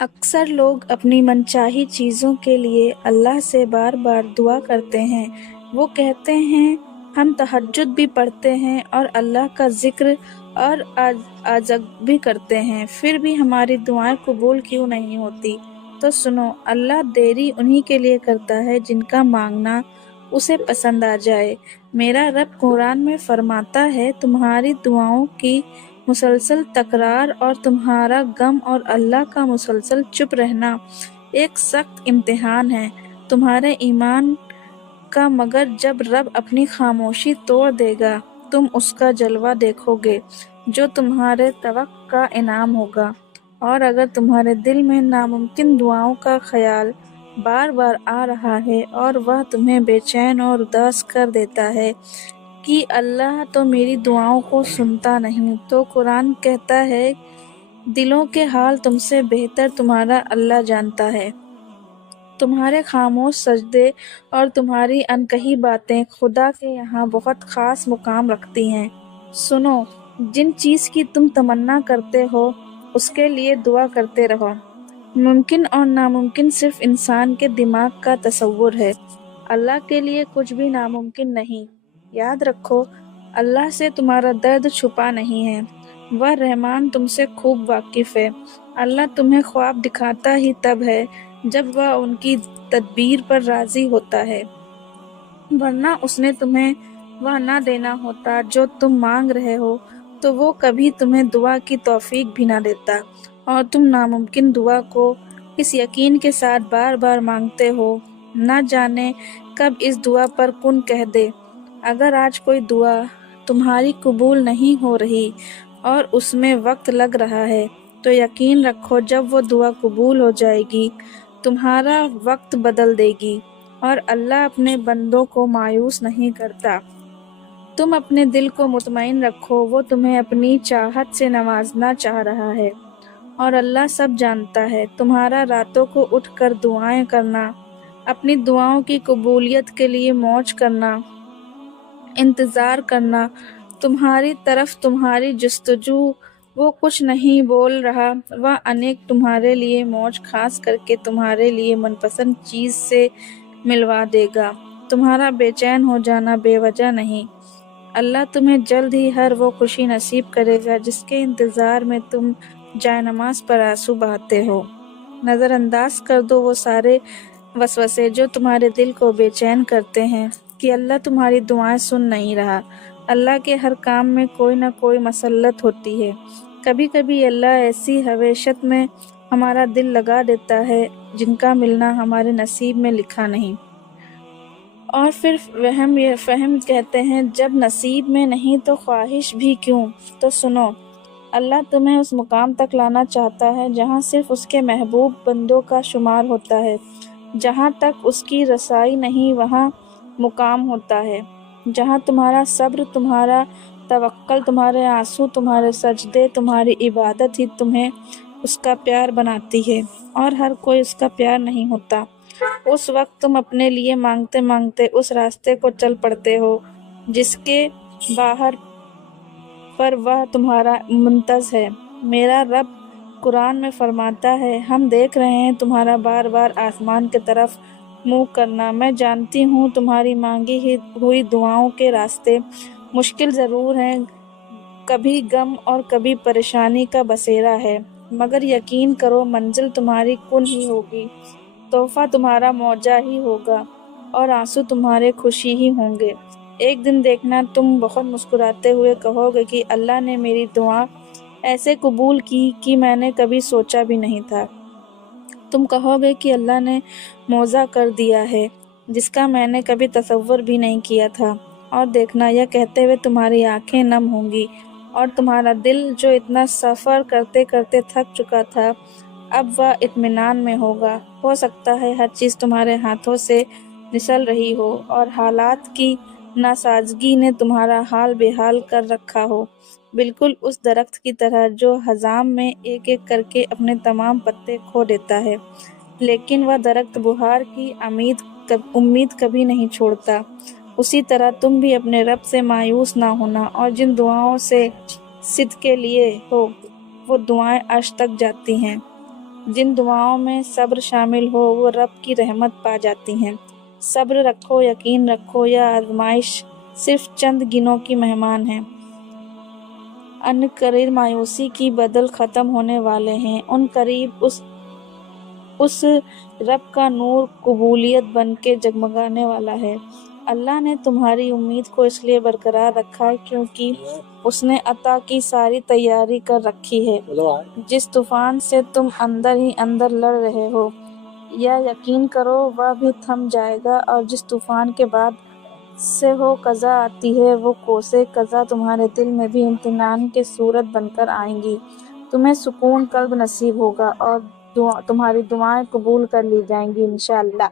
اکثر لوگ اپنی منچاہی چیزوں کے لیے اللہ سے بار بار دعا کرتے ہیں۔ وہ کہتے ہیں ہم تہجد بھی پڑھتے ہیں اور اللہ کا ذکر اور عزگ بھی کرتے ہیں، پھر بھی ہماری دعائیں قبول کیوں نہیں ہوتی؟ تو سنو، اللہ دیری انہی کے لیے کرتا ہے جن کا مانگنا اسے پسند آ جائے۔ میرا رب قرآن میں فرماتا ہے، تمہاری دعاؤں کی مسلسل تکرار اور تمہارا غم اور اللہ کا مسلسل چپ رہنا ایک سخت امتحان ہے تمہارے ایمان کا، مگر جب رب اپنی خاموشی توڑ دے گا تم اس کا جلوہ دیکھو گے جو تمہارے توقع کا انعام ہوگا۔ اور اگر تمہارے دل میں ناممکن دعاؤں کا خیال بار بار آ رہا ہے اور وہ تمہیں بے چین اور اداس کر دیتا ہے کہ اللہ تو میری دعاؤں کو سنتا نہیں، تو قرآن کہتا ہے دلوں کے حال تم سے بہتر تمہارا اللہ جانتا ہے۔ تمہارے خاموش سجدے اور تمہاری انکہی باتیں خدا کے یہاں بہت خاص مقام رکھتی ہیں۔ سنو، جن چیز کی تم تمنا کرتے ہو اس کے لیے دعا کرتے رہو۔ ممکن اور ناممکن صرف انسان کے دماغ کا تصور ہے، اللہ کے لیے کچھ بھی ناممکن نہیں۔ یاد رکھو، اللہ سے تمہارا درد چھپا نہیں ہے، وہ رحمان تم سے خوب واقف ہے۔ اللہ تمہیں خواب دکھاتا ہی تب ہے جب وہ ان کی تدبیر پر راضی ہوتا ہے، ورنہ اس نے تمہیں وہ نہ دینا ہوتا جو تم مانگ رہے ہو تو وہ کبھی تمہیں دعا کی توفیق بھی نہ دیتا، اور تم ناممکن دعا کو اس یقین کے ساتھ بار بار مانگتے ہو، نہ جانے کب اس دعا پر کن کہہ دے۔ اگر آج کوئی دعا تمہاری قبول نہیں ہو رہی اور اس میں وقت لگ رہا ہے تو یقین رکھو جب وہ دعا قبول ہو جائے گی تمہارا وقت بدل دے گی، اور اللہ اپنے بندوں کو مایوس نہیں کرتا۔ تم اپنے دل کو مطمئن رکھو، وہ تمہیں اپنی چاہت سے نوازنا چاہ رہا ہے، اور اللہ سب جانتا ہے۔ تمہارا راتوں کو اٹھ کر دعائیں کرنا، اپنی دعاؤں کی قبولیت کے لیے موج کرنا، انتظار کرنا، تمہاری طرف تمہاری جستجو، وہ کچھ نہیں بول رہا، وہ انیک تمہارے لیے موج خاص کر کے تمہارے لیے من پسند چیز سے ملوا دے گا۔ تمہارا بے چین ہو جانا بے وجہ نہیں، اللہ تمہیں جلد ہی ہر وہ خوشی نصیب کرے گا جس کے انتظار میں تم جائے نماز پر آنسو بہاتے ہو۔ نظر انداز کر دو وہ سارے وسوسے جو تمہارے دل کو بے چین کرتے ہیں کہ اللہ تمہاری دعائیں سن نہیں رہا۔ اللہ کے ہر کام میں کوئی نہ کوئی مصلحت ہوتی ہے۔ کبھی کبھی اللہ ایسی حویشت میں ہمارا دل لگا دیتا ہے جن کا ملنا ہمارے نصیب میں لکھا نہیں، اور پھر فہم کہتے ہیں جب نصیب میں نہیں تو خواہش بھی کیوں؟ تو سنو، اللہ تمہیں اس مقام تک لانا چاہتا ہے جہاں صرف اس کے محبوب بندوں کا شمار ہوتا ہے۔ جہاں تک اس کی رسائی نہیں وہاں مقام ہوتا ہے، جہاں تمہارا صبر، تمہارا توکل، تمہارے آنسو، تمہارے سجدے، تمہاری عبادت ہی تمہیں اس کا پیار بناتی ہے، اور ہر کوئی اس کا پیار نہیں ہوتا۔ اس وقت تم اپنے لیے مانگتے مانگتے اس راستے کو چل پڑتے ہو جس کے باہر پر وہ تمہارا منتظر ہے۔ میرا رب قرآن میں فرماتا ہے، ہم دیکھ رہے ہیں تمہارا بار بار آسمان کی طرف منہ کرنا، میں جانتی ہوں تمہاری مانگی ہوئی دعاؤں کے راستے مشکل ضرور ہیں، کبھی غم اور کبھی پریشانی کا بسیرا ہے، مگر یقین کرو منزل تمہاری کن ہی ہوگی، تحفہ تمہارا موجہ ہی ہوگا، اور آنسو تمہارے خوشی ہی ہوں گے۔ ایک دن دیکھنا تم بہت مسکراتے ہوئے کہو گے کہ اللہ نے میری دعا ایسے قبول کی کہ میں نے کبھی سوچا بھی نہیں تھا۔ تم کہو گے کہ اللہ نے معجزہ کر دیا ہے جس کا میں نے کبھی تصور بھی نہیں کیا تھا، اور دیکھنا یہ کہتے ہوئے تمہاری آنکھیں نم ہوں گی اور تمہارا دل جو اتنا سفر کرتے کرتے تھک چکا تھا اب وہ اطمینان میں ہوگا۔ ہو سکتا ہے ہر چیز تمہارے ہاتھوں سے نسل رہی ہو اور حالات کی ناسازگی نے تمہارا حال بے حال کر رکھا ہو، بالکل اس درخت کی طرح جو خزاں میں ایک ایک کر کے اپنے تمام پتے کھو دیتا ہے، لیکن وہ درخت بہار کی امید کبھی نہیں چھوڑتا۔ اسی طرح تم بھی اپنے رب سے مایوس نہ ہونا، اور جن دعاؤں سے صدقے لیے ہو وہ دعائیں عرش تک جاتی ہیں۔ جن دعاؤں میں صبر شامل ہو وہ رب کی رحمت پا جاتی ہیں۔ صبر رکھو، یقین رکھو، یہ آزمائش صرف چند دنوں کی مہمان ہے۔ ان قریب مایوسی کی بدل ختم ہونے والے ہیں، ان قریب اس رب کا نور قبولیت بن کے جگمگانے والا ہے۔ اللہ نے تمہاری امید کو اس لیے برقرار رکھا ہے کیونکہ اس نے عطا کی ساری تیاری کر رکھی ہے۔ جس طوفان سے تم اندر ہی اندر لڑ رہے ہو، یا یقین کرو وہ بھی تھم جائے گا، اور جس طوفان کے بعد سے ہو قضا آتی ہے، وہ کوسے قضا تمہارے دل میں بھی امتحان کے صورت بن کر آئیں گی۔ تمہیں سکون قلب نصیب ہوگا اور تمہاری دعائیں قبول کر لی جائیں گی انشاءاللہ۔